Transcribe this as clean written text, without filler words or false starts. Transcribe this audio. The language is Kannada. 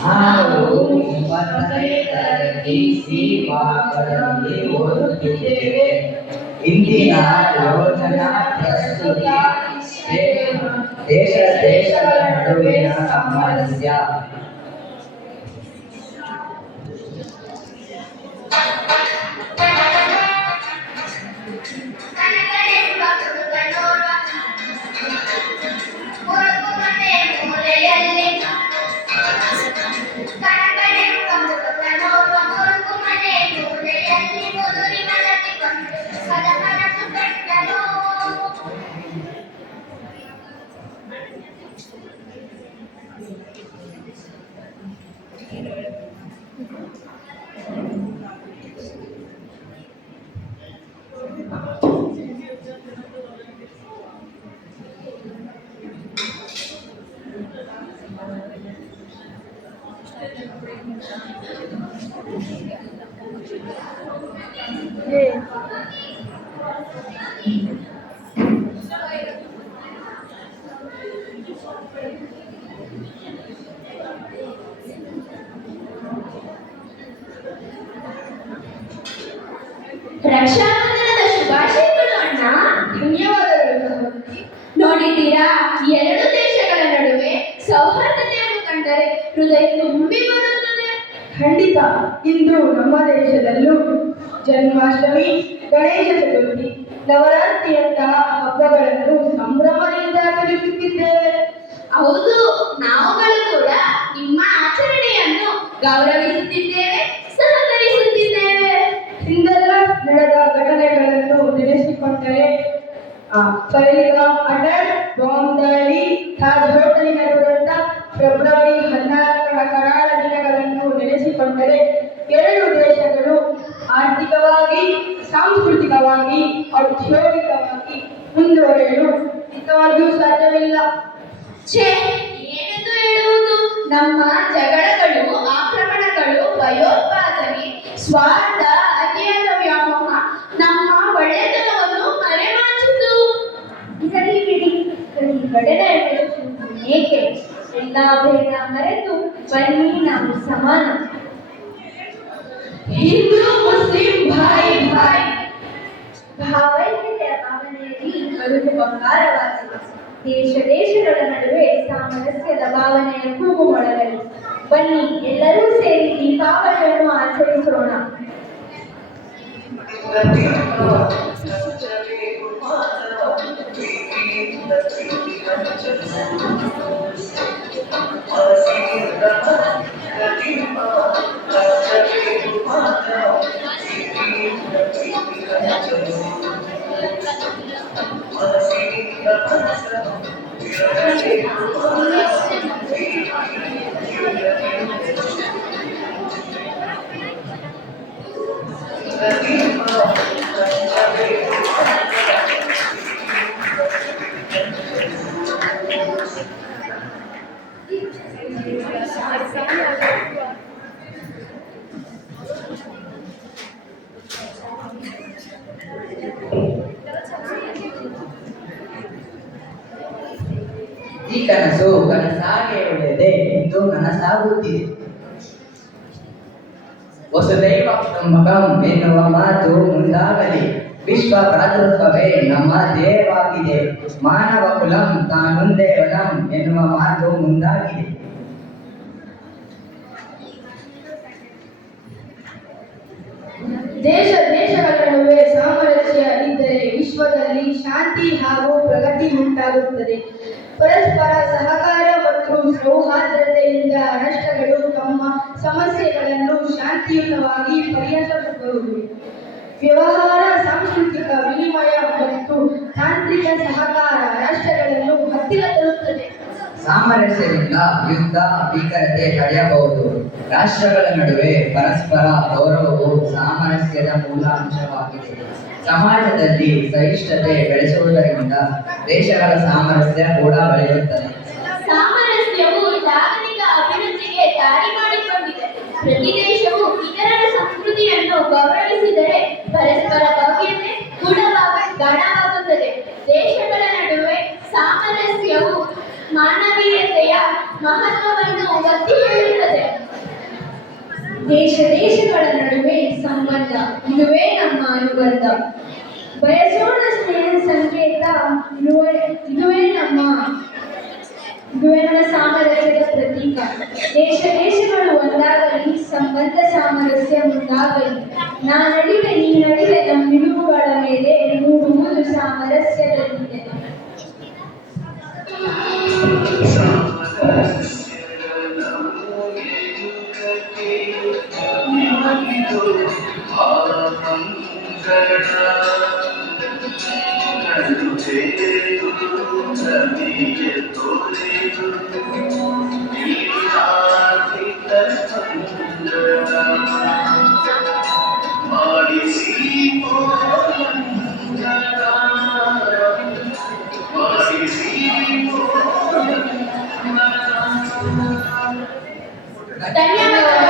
ನಾವು 9ನೇ ತರಗತಿ ಸಿ ಭಾಗದಲ್ಲಿ ಓದುತ್ತಿದ್ದೇವೆ. ಇಂದಿನ ಯೋಜನಾ ಪ್ರಸ್ತುತಿ ದೇಶಗಳ ನಡುವಿನ ಸಾಮರಸ್ಯ. ರಕ್ಷಾಬಂಧನದ ಶುಭಾಶಯಗಳು ಅಣ್ಣ. ಧನ್ಯವಾದಗಳು. ನೋಡಿದ್ದೀರಾ, ಎರಡು ದೇಶಗಳ ನಡುವೆ ಸೌಹಾರ್ದತೆಯನ್ನು ಕಂಡರೆ ಹೃದಯ ತುಂಬಿ ಬರುತ್ತದೆ. ಖಂಡಿತ. ಇಂದು ನಮ್ಮ ದೇಶದಲ್ಲೂ ಜನ್ಮಾಷ್ಟಮಿ, ಗಣೇಶ ಚತುರ್ಥಿ, ನವರಾತ್ರಿಯಂತಹ ಹಬ್ಬಗಳನ್ನು ಸಂಭ್ರಮದಿಂದ ಆಚರಿಸುತ್ತಿದ್ದೇವೆ. ಹೌದು, ನಾವುಗಳು ಕೂಡ ನಿಮ್ಮ ಆಚರಣೆಯನ್ನು ಗೌರವಿಸುತ್ತಿದ್ದೇವೆ, ಸಹಕರಿಸುತ್ತಿದ್ದೇವೆ. ಹಿಂದೆಲ್ಲ ನಡೆದ ಘಟನೆಗಳನ್ನು ನೆನೆಸಿಕೊಂಡರೆ ಪಹಲ್ಗಾಮ್ ಅಟಲ್ ಬಾಂಬ್ ದಾಳಿ, ತಾಜ್ ಹೋಟೆಲಿನ ದುರಂತ, ಫೆಬ್ರವರಿ 14ರ ಕರಾಳ ದಿನಗಳನ್ನು ನೆನೆಸಿಕೊಂಡರೆ ಎರಡು ದೇಶಗಳು ಆರ್ಥಿಕವಾಗಿ, ಸಾಂಸ್ಕೃತಿಕವಾಗಿ, ಔದ್ಯೋಗಿಕವಾಗಿ ಮುಂದುವರಿಯಲು ನಿಜವಾಗಿಯೂ ಸಾಧ್ಯವಿಲ್ಲ. ಏನೆಂದು ಹೇಳುವುದು? ನಮ್ಮ ಜಗಳಗಳು, ಆಕ್ರಮಣಗಳು, ಭಯೋತ್ಪಾದನೆ, ಸ್ವಾರ್ಥ, ಅತಿಯಾದ ವ್ಯಾಮೋಹ ನಮ್ಮ ಒಳ್ಳೆತನವನ್ನು ಮರೆಮಾಚಿತು. ಇದರಲ್ಲಿ ಬಿಡಿ, ಈ ಘಟನೆಗಳು ಏಕೆ? ಎಲ್ಲ ಭೇದ ಮರೆತು ಬನ್ನಿ ನಾವು ಸಮಾನ. ಹಿಂದೂ ಮುಸ್ಲಿಂ ಭಾಯಿ ಭಾಯಿ. ಭಾವೈಕ್ಯತೆಯ ಭಾವನೆಯಲ್ಲಿ ಬದುಕು ಬಂಗಾರವಾಗಿದೆ. ದೇಶಗಳ ನಡುವೆ ಸಾಮರಸ್ಯದ ಭಾವನೆಯ ಕೂಗು ಮೊಳಗಲಿ. ಬನ್ನಿ ಎಲ್ಲರೂ ಸೇರಿ ದೀಪಾವಳಿಯನ್ನು ಆಚರಿಸೋಣ. ಈ ಕನಸು ಕನಸಾಗೆ ಉಳಿಯದೆ ಇಂದು ನನಸಾಗುತ್ತಿದೆ. ವಸುದೈವ ಕುಟುಂಬಕಂ ಎನ್ನುವ ಮಾತು ಮುಂದಾಗಲಿ. ವಿಶ್ವ ಭ್ರಾತೃತ್ವವೇ ನಮ್ಮ ಧ್ಯೇಯವಾಗಿದೆ. ಮಾನವ ಕುಲಂ ತಾನುಂದೇ ವಲಂ ಎನ್ನುವ ಮಾತು ಮುಂದಾಗಿದೆ. ದೇಶಗಳ ನಡುವೆ ಸಾಮರಸ್ಯ ಇದ್ದರೆ ವಿಶ್ವದಲ್ಲಿ ಶಾಂತಿ ಹಾಗೂ ಪ್ರಗತಿ ಉಂಟಾಗುತ್ತದೆ. ಪರಸ್ಪರ ಸಹಕಾರ ಮತ್ತು ಸೌಹಾರ್ದತೆಯಿಂದ ರಾಷ್ಟ್ರಗಳು ತಮ್ಮ ಸಮಸ್ಯೆಗಳನ್ನು ಶಾಂತಿಯುತವಾಗಿ ಪರಿಹರಿಸಬಹುದು. ವ್ಯವಹಾರ, ಸಾಂಸ್ಕೃತಿಕ ವಿನಿಮಯ ಮತ್ತು ತಾಂತ್ರಿಕ ಸಹಕಾರ ರಾಷ್ಟ್ರಗಳನ್ನು ಹತ್ತಿರ ತರುತ್ತದೆ. ಸಾಮರಸ್ಯದಿಂದ ಯುದ್ಧ, ಭೀಕರತೆ ತಡೆಯಬಹುದು. ರಾಷ್ಟ್ರಗಳ ನಡುವೆ ಪರಸ್ಪರ ಗೌರವವು ಸಾಮರಸ್ಯದ ಮೂಲ ಅಂಶವಾಗಿದೆ. ಸಮಾಜದಲ್ಲಿ ಸಹಿಷ್ಣುತೆ ಬೆಳೆಸುವುದರಿಂದ ದೇಶಗಳ ಸಾಮರಸ್ಯ ಕೂಡ ಬೆಳೆಯುತ್ತದೆ. ಸಾಮರಸ್ಯವು ಜಾಗತಿಕ ಅಭಿವೃದ್ಧಿಗೆ ದಾರಿ ಮಾಡಿಕೊಂಡಿದೆ. ಪ್ರತಿ ದೇಶವು ಇತರರ ಸಂಸ್ಕೃತಿಯನ್ನು ಗೌರವಿಸಿದರೆ ಪರಸ್ಪರ ಭವ್ಯತೆ ಗಣವಾಗುತ್ತದೆ. ದೇಶಗಳ ನಡುವೆ ಸಾಮರಸ್ಯವು ಮಾನವೀಯತೆಯ ಮಹತ್ವವನ್ನು ಒತ್ತಿ ಹೇಳುತ್ತದೆ. ದೇಶ ದೇಶಗಳ ನಡುವೆ ಸಂಬಂಧ, ಇದುವೇ ನಮ್ಮ ಅನುಬಂಧ. ಬಯಸೋಣ ಸ್ನೇಹ ಸಂಕೇತ, ಇದುವೇ ನಮ್ಮ ಸಾಮರಸ್ಯದ ಪ್ರತೀಕ. ದೇಶ ದೇಶಗಳು ಒಂದಾಗಲಿ, ಸಂಬಂಧ ಸಾಮರಸ್ಯ ಮುಂದಾಗಲಿ. ನಡಿವೆ ನೀ ನಡಿವೆ ನಮ್ಮ ನಿಲುವುಗಳ ಮೇಲೆ, ಮೂಡುವುದು ಸಾಮರಸ್ಯದಲ್ಲಿದೆ. ಧನ್ಯವಾದಗಳು.